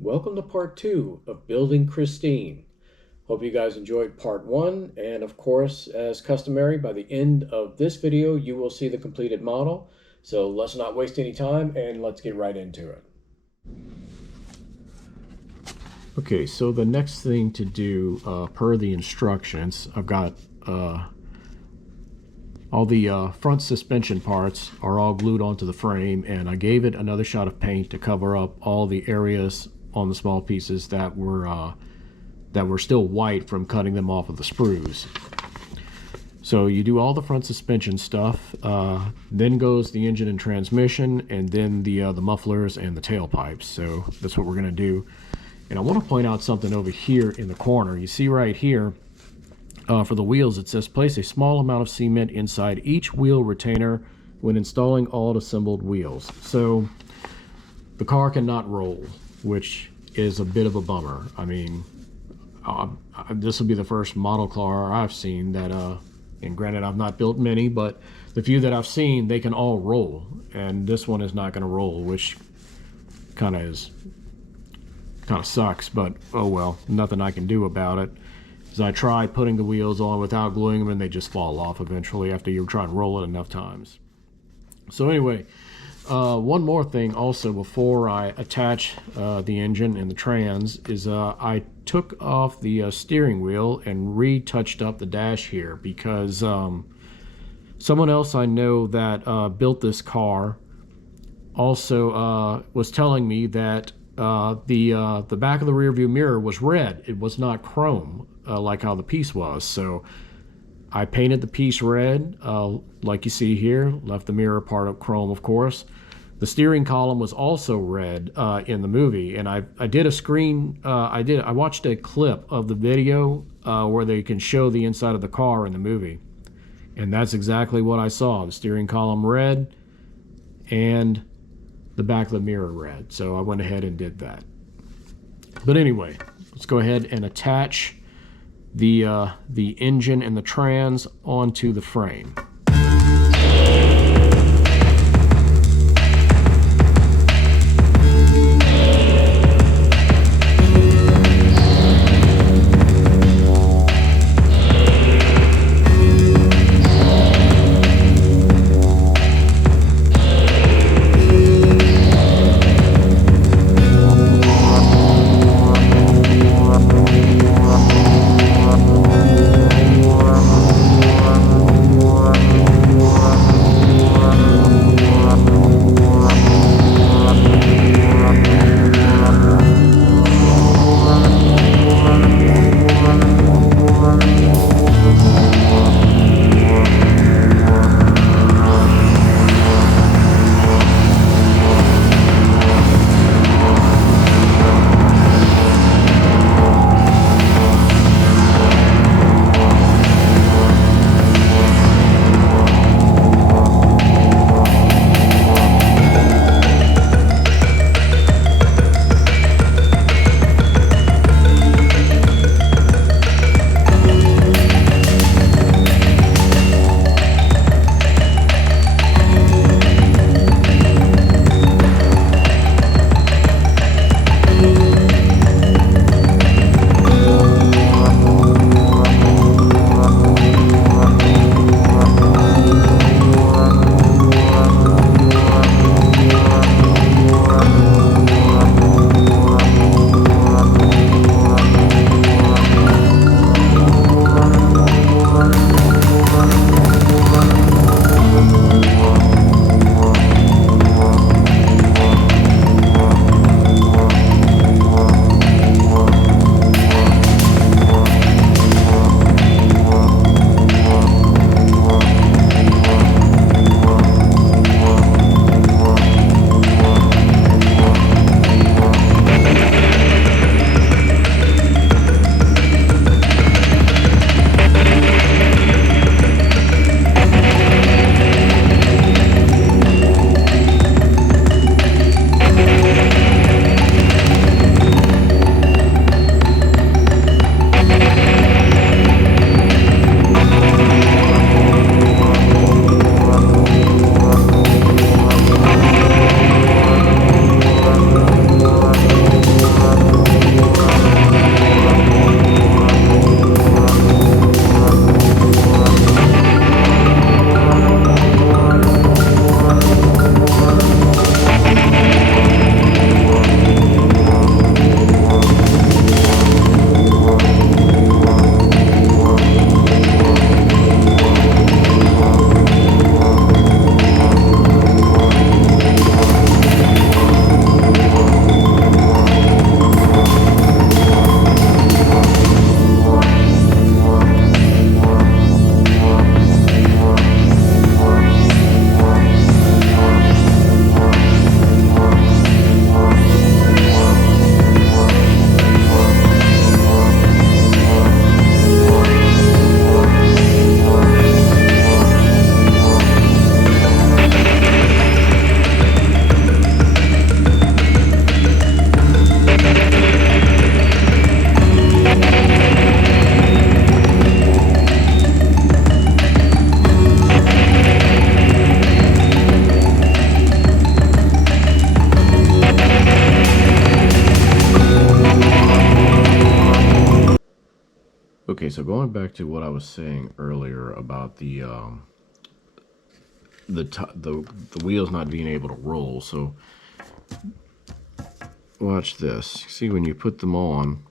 Welcome to part 2 of Building Christine. Hope you guys enjoyed part 1, and of course, as customary, by the end of this video you will see the completed model. So let's not waste any time and let's get right into it. Okay, so the next thing to do per the instructions, I've got all the front suspension parts are all glued onto the frame, and I gave it another shot of paint to cover up all the areas on the small pieces that were still white from cutting them off of the sprues. So you do all the front suspension stuff, then goes the engine and transmission, and then the mufflers and the tailpipes. So that's what we're going to do. And I want to point out something over here in the corner. You see right here, for the wheels, it says place a small amount of cement inside each wheel retainer when installing all assembled wheels. So the car cannot roll, which is a bit of a bummer. I mean, this will be the first model car I've seen that, and granted I've not built many, but the few that I've seen, they can all roll. And this one is not going to roll, which kind of sucks, but oh well, nothing I can do about it. As I tried putting the wheels on without gluing them, and they just fall off eventually after you try and roll it enough times. So anyway, one more thing also before I attach the engine and the trans is I took off the steering wheel and retouched up the dash here because someone else I know that built this car also was telling me that the back of the rear view mirror was red. It was not chrome like how the piece was. So I painted the piece red like you see here, left the mirror part of chrome, of course. The steering column was also red in the movie, and I did a screen, I watched a clip of the video where they can show the inside of the car in the movie, and that's exactly what I saw. The steering column red and the back of the mirror red. So I went ahead and did that. But anyway, let's go ahead and attach the engine and the trans onto the frame. Okay, so going back to what I was saying earlier about the wheels not being able to roll. So watch this. See, when you put them on,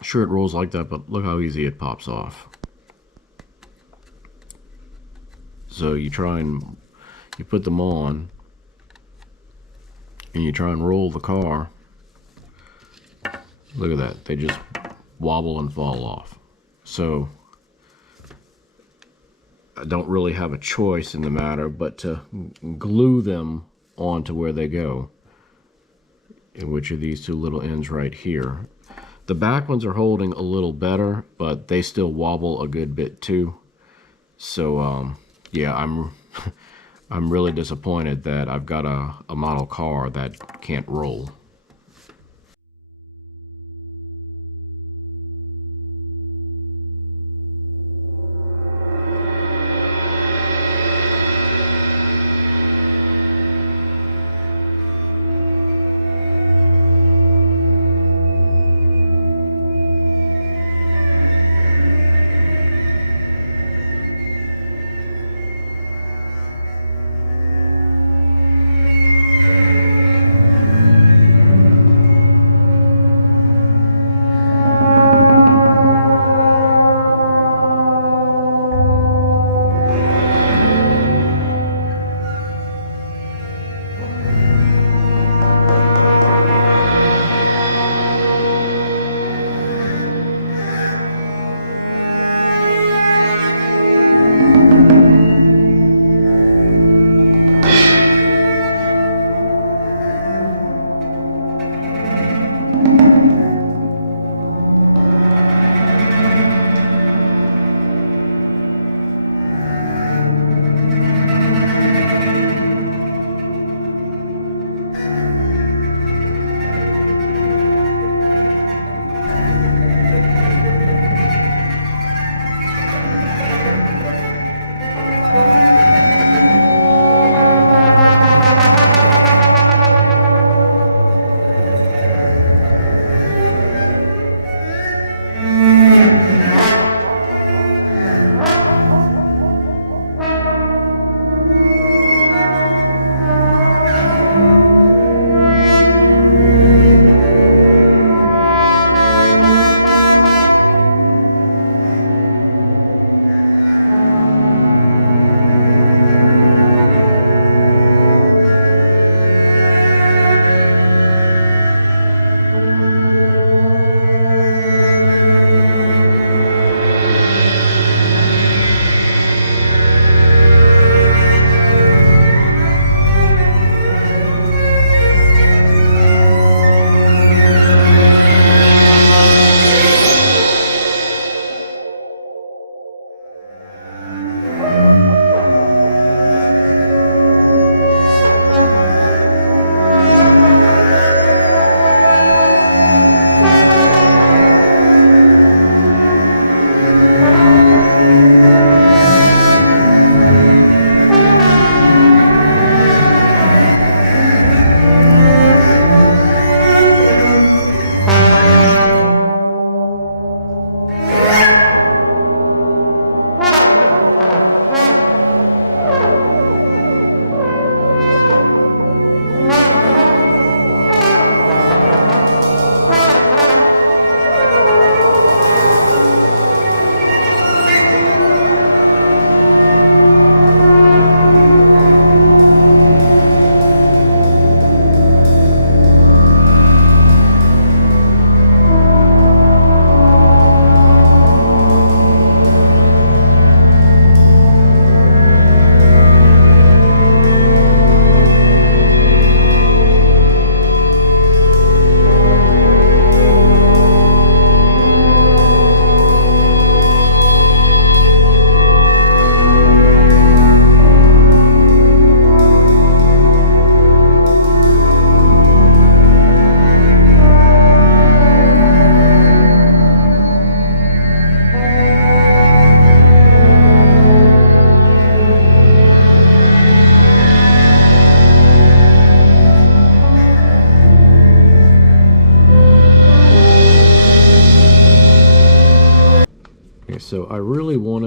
sure it rolls like that, but look how easy it pops off. So you put them on and you try and roll the car. Look at that, they just wobble and fall off. So I don't really have a choice in the matter but to glue them onto where they go, which are these two little ends right here. The back ones are holding a little better, but they still wobble a good bit too. So yeah, I'm really disappointed that I've got a model car that can't roll.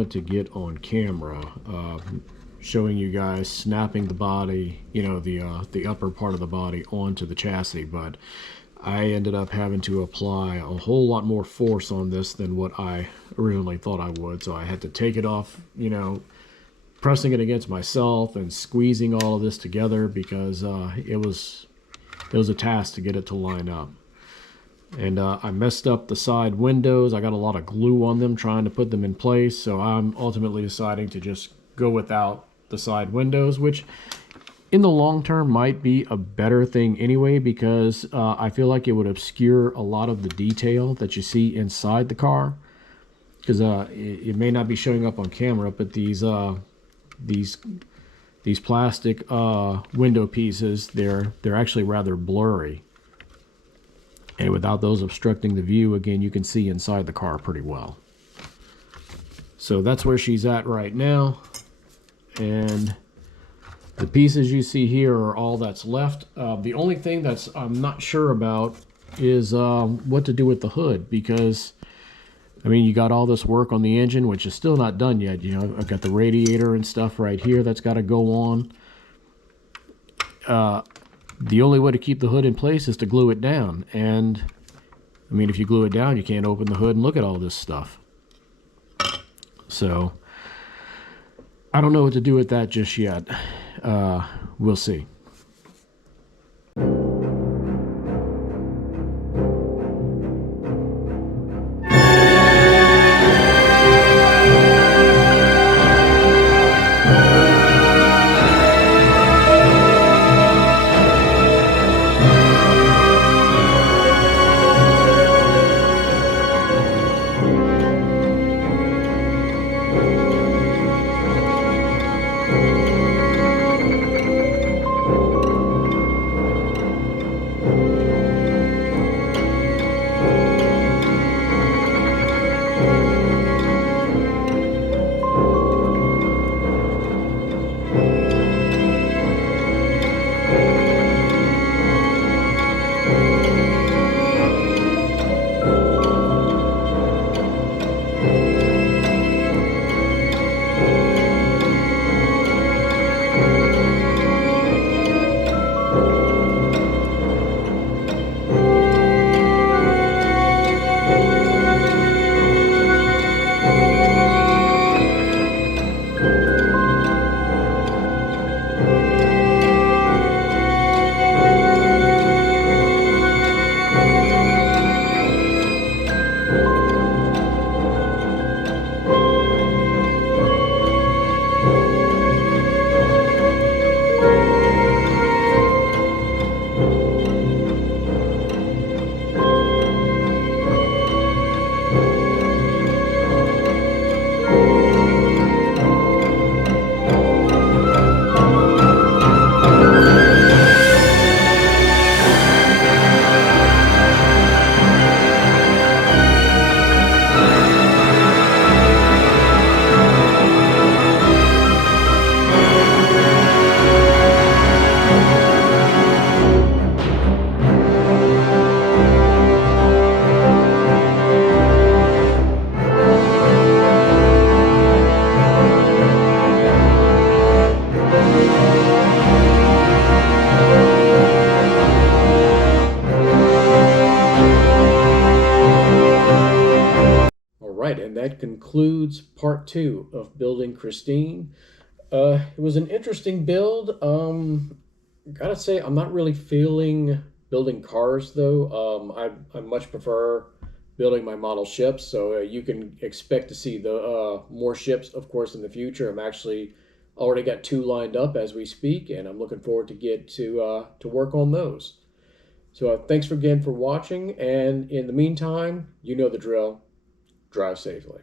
wanted to get on camera, showing you guys snapping the body, you know, the upper part of the body onto the chassis, but I ended up having to apply a whole lot more force on this than what I originally thought I would. So I had to take it off, you know, pressing it against myself and squeezing all of this together, because it was a task to get it to line up. And I messed up the side windows. I got a lot of glue on them trying to put them in place, so I'm ultimately deciding to just go without the side windows, which in the long term might be a better thing anyway, because I feel like it would obscure a lot of the detail that you see inside the car, because it may not be showing up on camera, but these plastic window pieces, they're actually rather blurry, and without those obstructing the view, again, you can see inside the car pretty well. So that's where she's at right now, and the pieces you see here are all that's left. The only thing that's I'm not sure about is what to do with the hood, because I mean, you got all this work on the engine, which is still not done yet. You know, I've got the radiator and stuff right here that's got to go on. The only way to keep the hood in place is to glue it down. And, I mean, if you glue it down, you can't open the hood and look at all this stuff. So, I don't know what to do with that just yet. We'll see. And that concludes part 2 of building Christine. It was an interesting build. Gotta say, I'm not really feeling building cars though. I much prefer building my model ships, so you can expect to see the more ships, of course, in the future. I'm actually already got 2 lined up as we speak, and I'm looking forward to get to work on those. So thanks again for watching, and in the meantime, you know the drill. Drive safely.